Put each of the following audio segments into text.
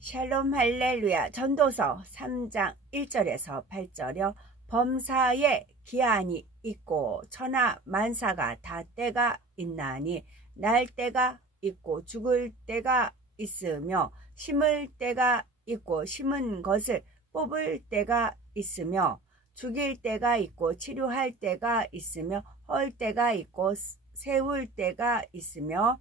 샬롬 할렐루야. 전도서 3장 1절에서 8절이요. 범사에 기한이 있고 천하 만사가 다 때가 있나니 날 때가 있고 죽을 때가 있으며 심을 때가 있고 심은 것을 뽑을 때가 있으며 죽일 때가 있고 치료할 때가 있으며 헐 때가 있고 세울 때가 있으며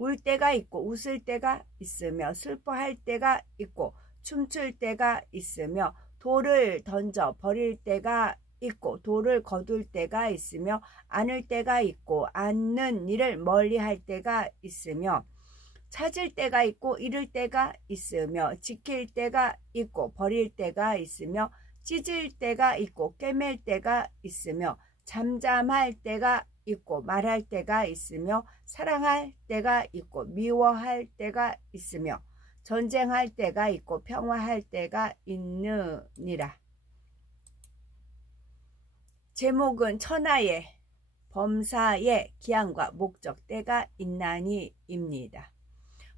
울 때가 있고 웃을 때가 있으며 슬퍼할 때가 있고 춤출 때가 있으며 돌을 던져 버릴 때가 있고 돌을 거둘 때가 있으며 안을 때가 있고 앉는 일을 멀리할 때가 있으며 찾을 때가 있고 잃을 때가 있으며 지킬 때가 있고 버릴 때가 있으며 찢을 때가 있고 꿰맬 때가 있으며 잠잠할 때가 있고 말할 때가 있으며 사랑할 때가 있고 미워할 때가 있으며 전쟁할 때가 있고 평화할 때가 있느니라. 제목은 천하의 범사의 기한과 목적 때가 있나니입니다.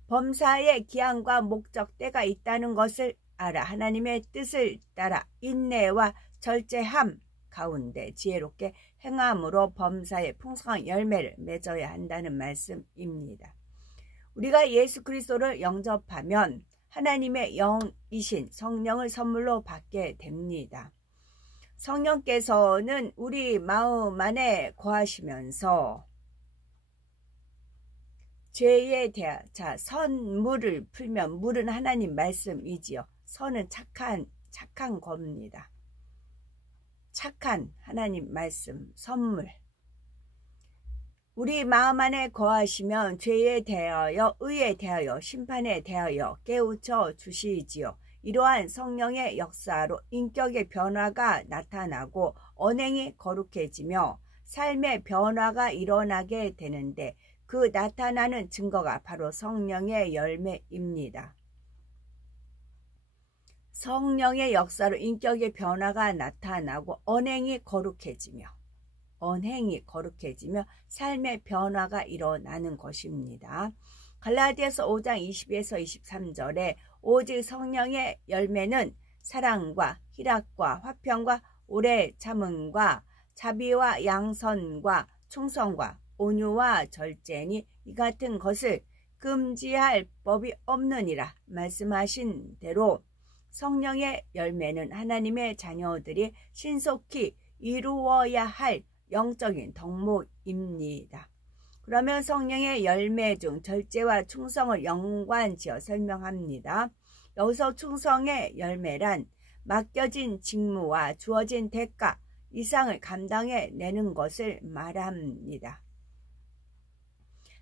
범사의 기한과 목적 때가 있다는 것을 알아 하나님의 뜻을 따라 인내와 절제함 가운데 지혜롭게 행함으로 범사의 풍성한 열매를 맺어야 한다는 말씀입니다. 우리가 예수 그리스도를 영접하면 하나님의 영이신 성령을 선물로 받게 됩니다. 성령께서는 우리 마음 안에 거하시면서 죄에 대한 선물을 풀면 물은 하나님 말씀이지요. 선은 착한 겁니다. 착한 하나님 말씀 선물. 우리 마음 안에 거하시면 죄에 대하여 의에 대하여 심판에 대하여 깨우쳐 주시지요. 이러한 성령의 역사로 인격의 변화가 나타나고 언행이 거룩해지며 삶의 변화가 일어나게 되는데 그 나타나는 증거가 바로 성령의 열매입니다. 성령의 역사로 인격의 변화가 나타나고 언행이 거룩해지며 삶의 변화가 일어나는 것입니다. 갈라디아서 5장 22에서 23절에 오직 성령의 열매는 사랑과 희락과 화평과 오래 참음과 자비와 양선과 충성과 온유와 절제니 이 같은 것을 금지할 법이 없느니라 말씀하신 대로 성령의 열매는 하나님의 자녀들이 신속히 이루어야 할 영적인 덕목입니다. 그러면 성령의 열매 중 절제와 충성을 연관지어 설명합니다. 여기서 충성의 열매란 맡겨진 직무와 주어진 대가 이상을 감당해내는 것을 말합니다.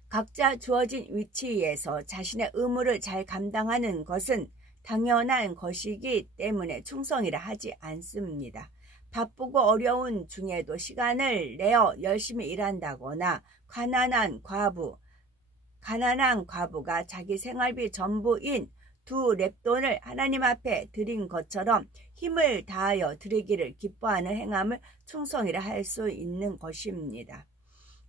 각자 주어진 위치에서 자신의 의무를 잘 감당하는 것은 당연한 것이기 때문에 충성이라 하지 않습니다. 바쁘고 어려운 중에도 시간을 내어 열심히 일한다거나 가난한 과부가 자기 생활비 전부인 2렙돈을 하나님 앞에 드린 것처럼 힘을 다하여 드리기를 기뻐하는 행함을 충성이라 할 수 있는 것입니다.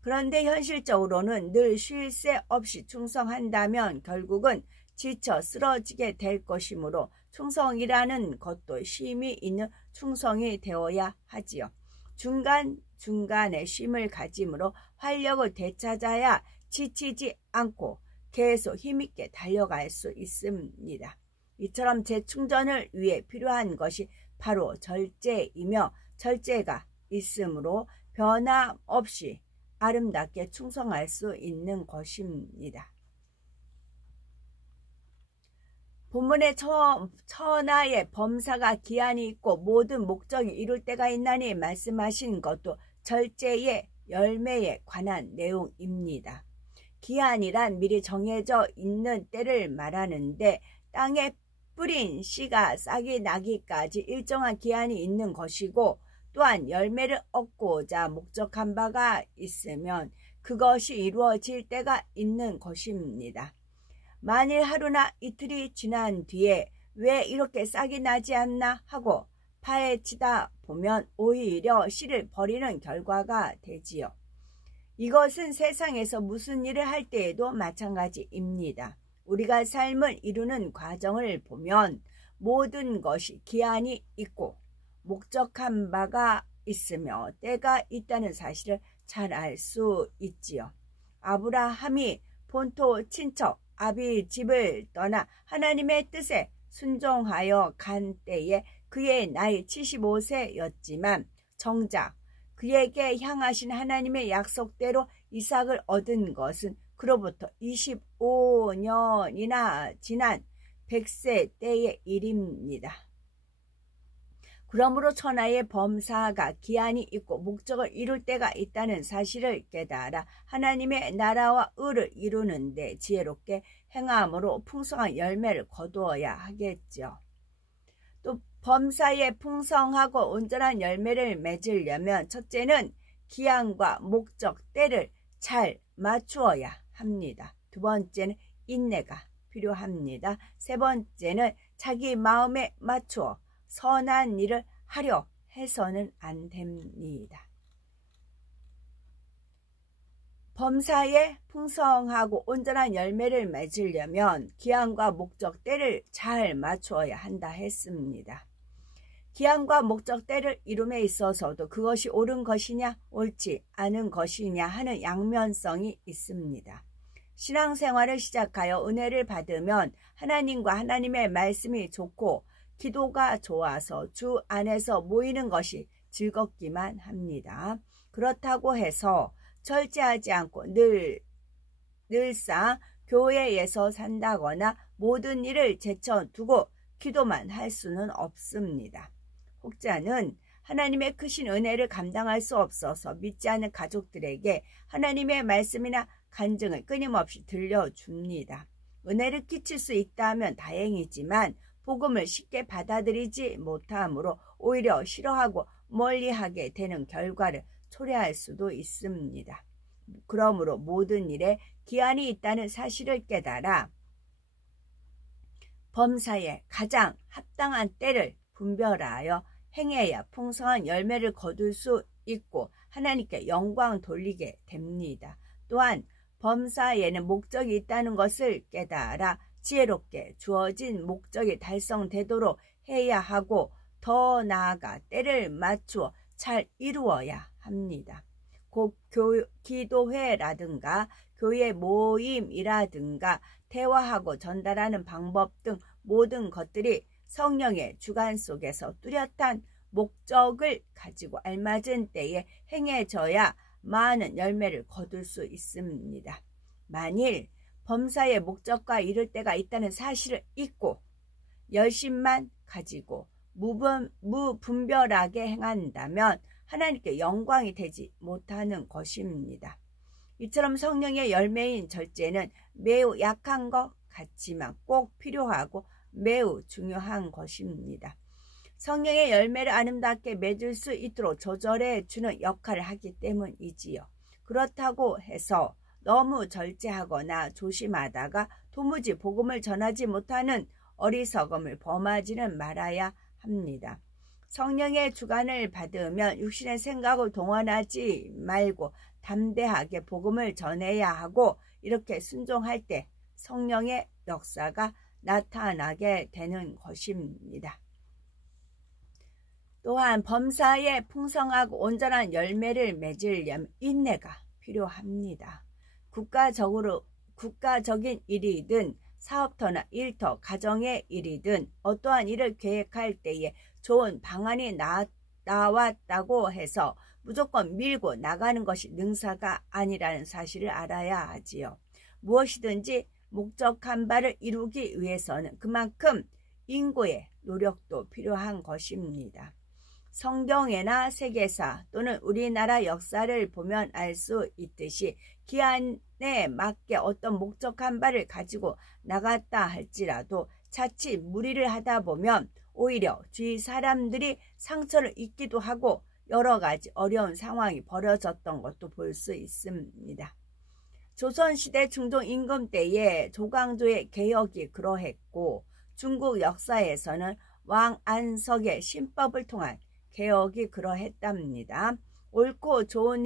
그런데 현실적으로는 늘 쉴 새 없이 충성한다면 결국은 지쳐 쓰러지게 될 것이므로 충성이라는 것도 쉼이 있는 충성이 되어야 하지요. 중간중간에 쉼을 가짐으로 활력을 되찾아야 지치지 않고 계속 힘있게 달려갈 수 있습니다. 이처럼 재충전을 위해 필요한 것이 바로 절제이며 절제가 있으므로 변함없이 아름답게 충성할 수 있는 것입니다. 본문의 천하의 범사가 기한이 있고 모든 목적이 이룰 때가 있나니 말씀하신 것도 절제의 열매에 관한 내용입니다. 기한이란 미리 정해져 있는 때를 말하는데 땅에 뿌린 씨가 싹이 나기까지 일정한 기한이 있는 것이고 또한 열매를 얻고자 목적한 바가 있으면 그것이 이루어질 때가 있는 것입니다. 만일 하루나 이틀이 지난 뒤에 왜 이렇게 싹이 나지 않나 하고 파헤치다 보면 오히려 씨를 버리는 결과가 되지요. 이것은 세상에서 무슨 일을 할 때에도 마찬가지입니다. 우리가 삶을 이루는 과정을 보면 모든 것이 기한이 있고 목적한 바가 있으며 때가 있다는 사실을 잘 알 수 있지요. 아브라함이 본토 친척 아비 집을 떠나 하나님의 뜻에 순종하여 간 때에 그의 나이 75세였지만 정작 그에게 향하신 하나님의 약속대로 이삭을 얻은 것은 그로부터 25년이나 지난 100세 때의 일입니다. 그러므로 천하의 범사가 기한이 있고 목적을 이룰 때가 있다는 사실을 깨달아 하나님의 나라와 의를 이루는 데 지혜롭게 행함으로 풍성한 열매를 거두어야 하겠죠. 또 범사에 풍성하고 온전한 열매를 맺으려면 첫째는 기한과 목적, 때를 잘 맞추어야 합니다. 두 번째는 인내가 필요합니다. 세 번째는 자기 마음에 맞추어 선한 일을 하려 해서는 안 됩니다. 범사에 풍성하고 온전한 열매를 맺으려면 기한과 목적, 때를 잘 맞추어야 한다 했습니다. 기한과 목적, 때를 이룸에 있어서도 그것이 옳은 것이냐 옳지 않은 것이냐 하는 양면성이 있습니다. 신앙생활을 시작하여 은혜를 받으면 하나님과 하나님의 말씀이 좋고 기도가 좋아서 주 안에서 모이는 것이 즐겁기만 합니다. 그렇다고 해서 절제하지 않고 늘상 교회에서 산다거나 모든 일을 제쳐두고 기도만 할 수는 없습니다. 혹자는 하나님의 크신 은혜를 감당할 수 없어서 믿지 않는 가족들에게 하나님의 말씀이나 간증을 끊임없이 들려줍니다. 은혜를 끼칠 수 있다면 다행이지만 복음을 쉽게 받아들이지 못하므로 오히려 싫어하고 멀리하게 되는 결과를 초래할 수도 있습니다. 그러므로 모든 일에 기한이 있다는 사실을 깨달아 범사에 가장 합당한 때를 분별하여 행해야 풍성한 열매를 거둘 수 있고 하나님께 영광 돌리게 됩니다. 또한 범사에는 목적이 있다는 것을 깨달아 지혜롭게 주어진 목적이 달성되도록 해야 하고 더 나아가 때를 맞추어 잘 이루어야 합니다. 곧 기도회라든가 교회 모임이라든가 대화하고 전달하는 방법 등 모든 것들이 성령의 주관 속에서 뚜렷한 목적을 가지고 알맞은 때에 행해져야 많은 열매를 거둘 수 있습니다. 만일 범사의 목적과 이룰 때가 있다는 사실을 잊고 열심만 가지고 무분별하게 행한다면 하나님께 영광이 되지 못하는 것입니다. 이처럼 성령의 열매인 절제는 매우 약한 것 같지만 꼭 필요하고 매우 중요한 것입니다. 성령의 열매를 아름답게 맺을 수 있도록 조절해 주는 역할을 하기 때문이지요. 그렇다고 해서 너무 절제하거나 조심하다가 도무지 복음을 전하지 못하는 어리석음을 범하지는 말아야 합니다. 성령의 주관을 받으면 육신의 생각을 동원하지 말고 담대하게 복음을 전해야 하고 이렇게 순종할 때 성령의 역사가 나타나게 되는 것입니다. 또한 범사에 풍성하고 온전한 열매를 맺으려면 인내가 필요합니다. 국가적인 일이든 사업터나 일터, 가정의 일이든 어떠한 일을 계획할 때에 좋은 방안이 나왔다고 해서 무조건 밀고 나가는 것이 능사가 아니라는 사실을 알아야 하지요. 무엇이든지 목적한 바를 이루기 위해서는 그만큼 인고의 노력도 필요한 것입니다. 성경이나 세계사 또는 우리나라 역사를 보면 알 수 있듯이 기한에 맞게 어떤 목적한 바를 가지고 나갔다 할지라도 자칫 무리를 하다 보면 오히려 주위 사람들이 상처를 입기도 하고 여러 가지 어려운 상황이 벌어졌던 것도 볼 수 있습니다. 조선시대 중종 임금 때에 조광조의 개혁이 그러했고 중국 역사에서는 왕 안석의 신법을 통한 개혁이 그러했답니다. 옳고 좋은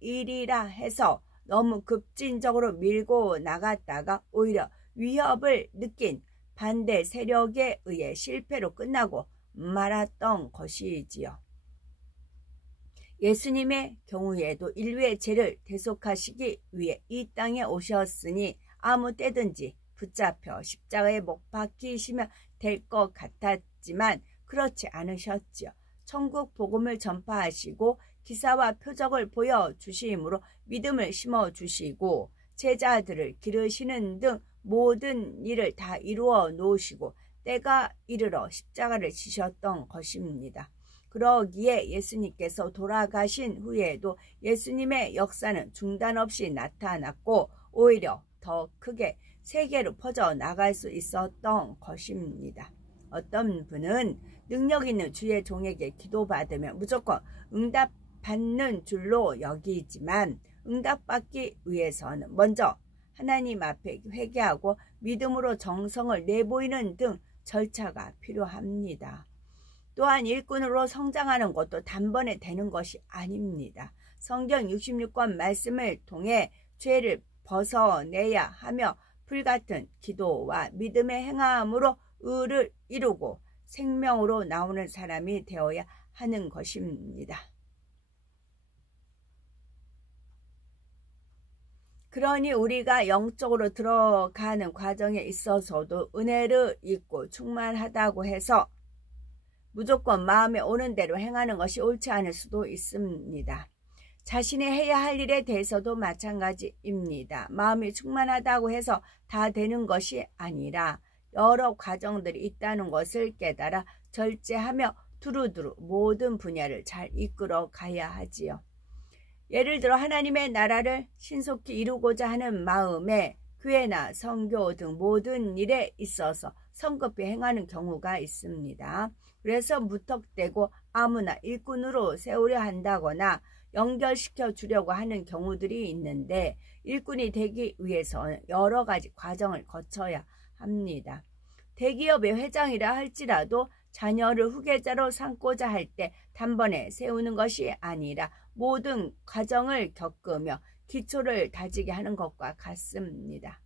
일이라 해서 너무 급진적으로 밀고 나갔다가 오히려 위협을 느낀 반대 세력에 의해 실패로 끝나고 말았던 것이지요. 예수님의 경우에도 인류의 죄를 대속하시기 위해 이 땅에 오셨으니 아무 때든지 붙잡혀 십자가에 못 박히시면 될 것 같았지만 그렇지 않으셨지요. 천국 복음을 전파하시고 기사와 표적을 보여주심으로 믿음을 심어주시고 제자들을 기르시는 등 모든 일을 다 이루어 놓으시고 때가 이르러 십자가를 지셨던 것입니다. 그러기에 예수님께서 돌아가신 후에도 예수님의 역사는 중단 없이 나타났고 오히려 더 크게 세계로 퍼져나갈 수 있었던 것입니다. 어떤 분은 능력 있는 주의 종에게 기도받으면 무조건 응답받는 줄로 여기지만 응답받기 위해서는 먼저 하나님 앞에 회개하고 믿음으로 정성을 내보이는 등 절차가 필요합니다. 또한 일꾼으로 성장하는 것도 단번에 되는 것이 아닙니다. 성경 66권 말씀을 통해 죄를 벗어내야 하며 불같은 기도와 믿음의 행함으로 의를 이루고 생명으로 나오는 사람이 되어야 하는 것입니다. 그러니 우리가 영적으로 들어가는 과정에 있어서도 은혜를 입고 충만하다고 해서 무조건 마음에 오는 대로 행하는 것이 옳지 않을 수도 있습니다. 자신이 해야 할 일에 대해서도 마찬가지입니다. 마음이 충만하다고 해서 다 되는 것이 아니라 여러 과정들이 있다는 것을 깨달아 절제하며 두루두루 모든 분야를 잘 이끌어 가야 하지요. 예를 들어 하나님의 나라를 신속히 이루고자 하는 마음에 교회나 선교 등 모든 일에 있어서 성급히 행하는 경우가 있습니다. 그래서 무턱대고 아무나 일꾼으로 세우려 한다거나 연결시켜 주려고 하는 경우들이 있는데 일꾼이 되기 위해서는 여러 가지 과정을 거쳐야 합니다. 대기업의 회장이라 할지라도 자녀를 후계자로 삼고자 할 때 단번에 세우는 것이 아니라 모든 과정을 겪으며 기초를 다지게 하는 것과 같습니다.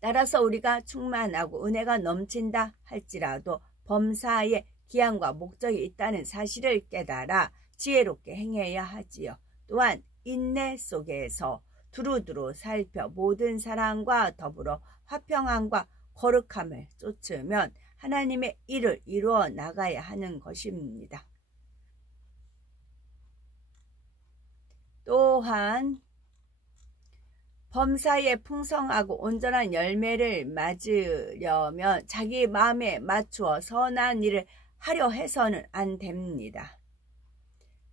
따라서 우리가 충만하고 은혜가 넘친다 할지라도 범사에 기한과 목적이 있다는 사실을 깨달아 지혜롭게 행해야 하지요. 또한 인내 속에서 두루두루 살펴 모든 사랑과 더불어 화평함과 거룩함을 쫓으면 하나님의 일을 이루어 나가야 하는 것입니다. 또한 범사에 풍성하고 온전한 열매를 맞으려면 자기 마음에 맞추어 선한 일을 하려 해서는 안 됩니다.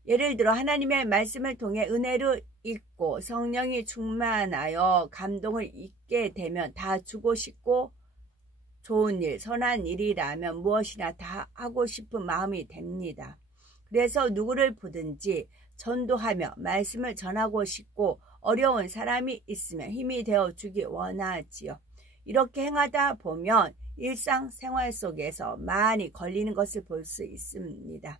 예를 들어 하나님의 말씀을 통해 은혜를 잊고 성령이 충만하여 감동을 잊게 되면 다 주고 싶고 좋은 일, 선한 일이라면 무엇이나 다 하고 싶은 마음이 됩니다. 그래서 누구를 보든지 전도하며 말씀을 전하고 싶고 어려운 사람이 있으면 힘이 되어 주기 원하지요. 이렇게 행하다 보면 일상생활 속에서 많이 걸리는 것을 볼 수 있습니다.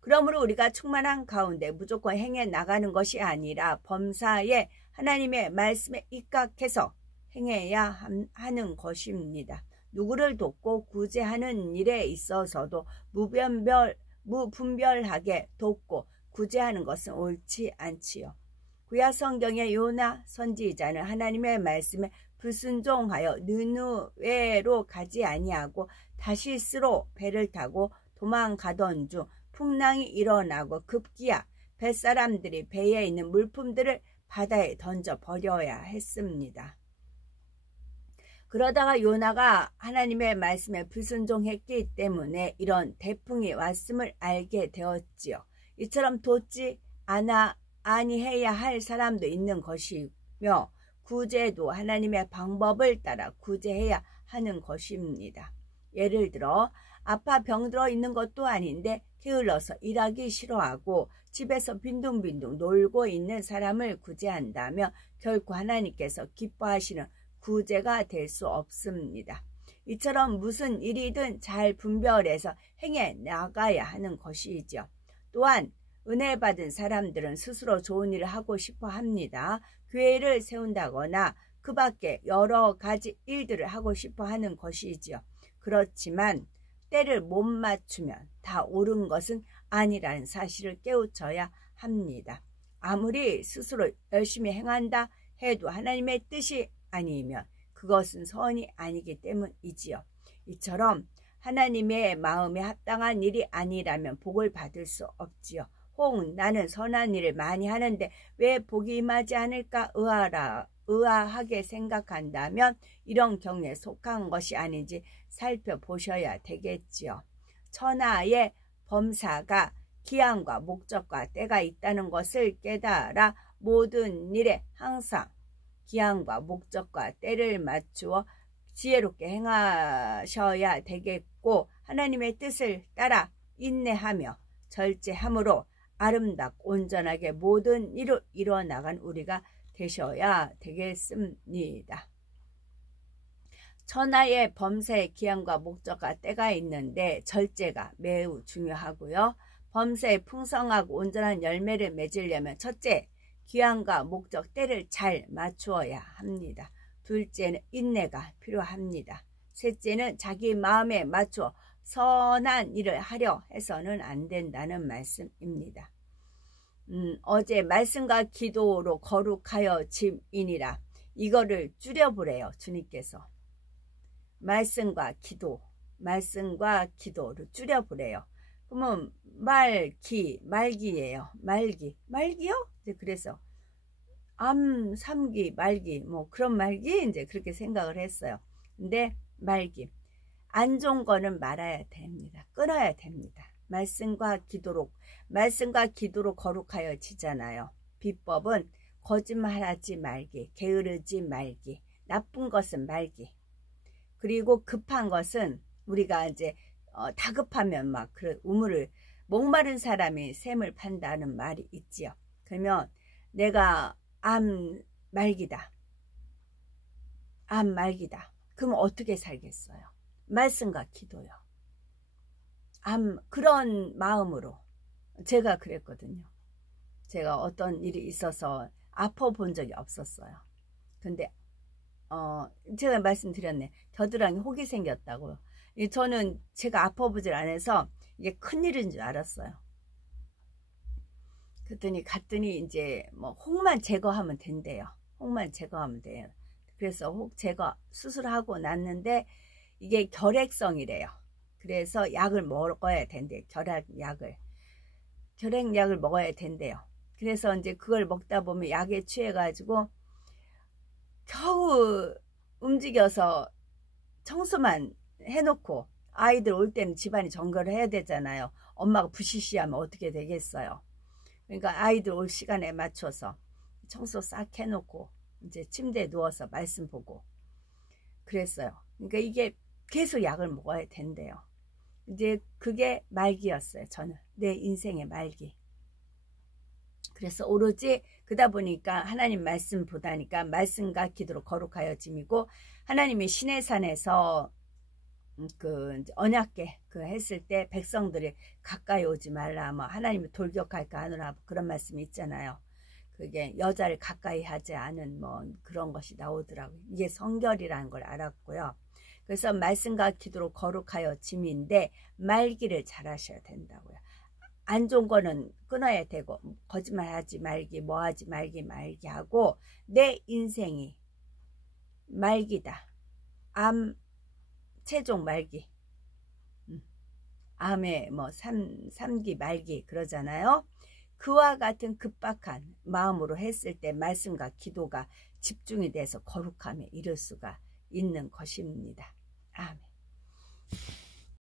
그러므로 우리가 충만한 가운데 무조건 행해 나가는 것이 아니라 범사에 하나님의 말씀에 입각해서 행해야 하는 것입니다. 누구를 돕고 구제하는 일에 있어서도 무분별하게 돕고 구제하는 것은 옳지 않지요. 구약 성경의 요나 선지자는 하나님의 말씀에 불순종하여 느느웨로 가지 아니하고 다시스로 배를 타고 도망가던 중 풍랑이 일어나고 급기야 뱃사람들이 배에 있는 물품들을 바다에 던져 버려야 했습니다. 그러다가 요나가 하나님의 말씀에 불순종했기 때문에 이런 태풍이 왔음을 알게 되었지요. 이처럼 돕지 아니해야 할 사람도 있는 것이며 구제도 하나님의 방법을 따라 구제해야 하는 것입니다. 예를 들어 아파 병들어 있는 것도 아닌데 게을러서 일하기 싫어하고 집에서 빈둥빈둥 놀고 있는 사람을 구제한다면 결코 하나님께서 기뻐하시는 구제가 될 수 없습니다. 이처럼 무슨 일이든 잘 분별해서 행해 나가야 하는 것이죠. 또한 은혜 받은 사람들은 스스로 좋은 일을 하고 싶어 합니다. 교회를 세운다거나 그 밖에 여러 가지 일들을 하고 싶어 하는 것이지요. 그렇지만 때를 못 맞추면 다 옳은 것은 아니라는 사실을 깨우쳐야 합니다. 아무리 스스로 열심히 행한다 해도 하나님의 뜻이 아니면 그것은 선이 아니기 때문이지요. 이처럼 하나님의 마음에 합당한 일이 아니라면 복을 받을 수 없지요. 혹 나는 선한 일을 많이 하는데 왜 복이 임하지 않을까 의아하게 생각한다면 이런 경우에 속한 것이 아닌지 살펴보셔야 되겠지요. 천하의 범사가 기한과 목적과 때가 있다는 것을 깨달아 모든 일에 항상 기한과 목적과 때를 맞추어 지혜롭게 행하셔야 되겠고 하나님의 뜻을 따라 인내하며 절제함으로 아름답고 온전하게 모든 일을 이뤄나간 우리가 되셔야 되겠습니다. 천하의 범사의 기한과 목적과 때가 있는데 절제가 매우 중요하고요. 범사의 풍성하고 온전한 열매를 맺으려면 첫째, 기한과 목적 때를 잘 맞추어야 합니다. 둘째는 인내가 필요합니다. 셋째는 자기 마음에 맞추어 선한 일을 하려 해서는 안 된다는 말씀입니다. 어제 말씀과 기도로 거룩하여 짐이니라 이거를 줄여보래요. 주님께서 말씀과 기도를 줄여보래요. 그러면 말기예요. 말기요? 이제 그래서 삼기, 말기, 뭐 그런 말기 이제 그렇게 생각을 했어요. 근데 말기 안 좋은 거는 말아야 됩니다. 끊어야 됩니다. 말씀과 기도로 거룩하여 지잖아요. 비법은 거짓말하지 말기, 게으르지 말기, 나쁜 것은 말기. 그리고 급한 것은 우리가 이제 다급하면 막 그 우물을 목마른 사람이 샘을 판다는 말이 있지요. 그러면 내가 말기다. 그럼 어떻게 살겠어요? 말씀과 기도요. 그런 마음으로 제가 그랬거든요. 제가 어떤 일이 있어서 아파 본 적이 없었어요. 근데 제가 말씀드렸네. 겨드랑이 혹이 생겼다고요. 저는 제가 아파보질 않아서 이게 큰일인 줄 알았어요. 그랬더니 갔더니 이제 뭐 혹만 제거하면 된대요. 혹만 제거하면 돼요. 그래서 혹 제거 수술하고 났는데 이게 결핵성이래요. 그래서 약을 먹어야 된대요. 결핵약을 먹어야 된대요. 그래서 이제 그걸 먹다 보면 약에 취해가지고 겨우 움직여서 청소만 해놓고 아이들 올 때는 집안이 정결을 해야 되잖아요. 엄마가 부시시하면 어떻게 되겠어요. 그러니까 아이들 올 시간에 맞춰서 청소 싹 해놓고 이제 침대에 누워서 말씀 보고 그랬어요. 그러니까 이게 계속 약을 먹어야 된대요. 이제 그게 말기였어요. 저는 내 인생의 말기. 그래서 오로지 그러다 보니까 하나님 말씀 보다니까 말씀과 기도로 거룩하여 짐이고 하나님이 시내산에서 그 언약궤 했을 때 백성들이 가까이 오지 말라 뭐 하나님이 돌격할까 하느라 그런 말씀이 있잖아요. 그게 여자를 가까이 하지 않은 뭐 그런 것이 나오더라고요. 이게 성결이라는 걸 알았고요. 그래서 말씀과 기도로 거룩하여 짐인데 말기를 잘 하셔야 된다고요. 안 좋은 거는 끊어야 되고 거짓말하지 말기 뭐하지 말기 하고 내 인생이 말기다. 최종 말기. 암의 뭐 3기 말기 그러잖아요. 그와 같은 급박한 마음으로 했을 때 말씀과 기도가 집중이 돼서 거룩함에 이를 수가 있는 것입니다. 아멘.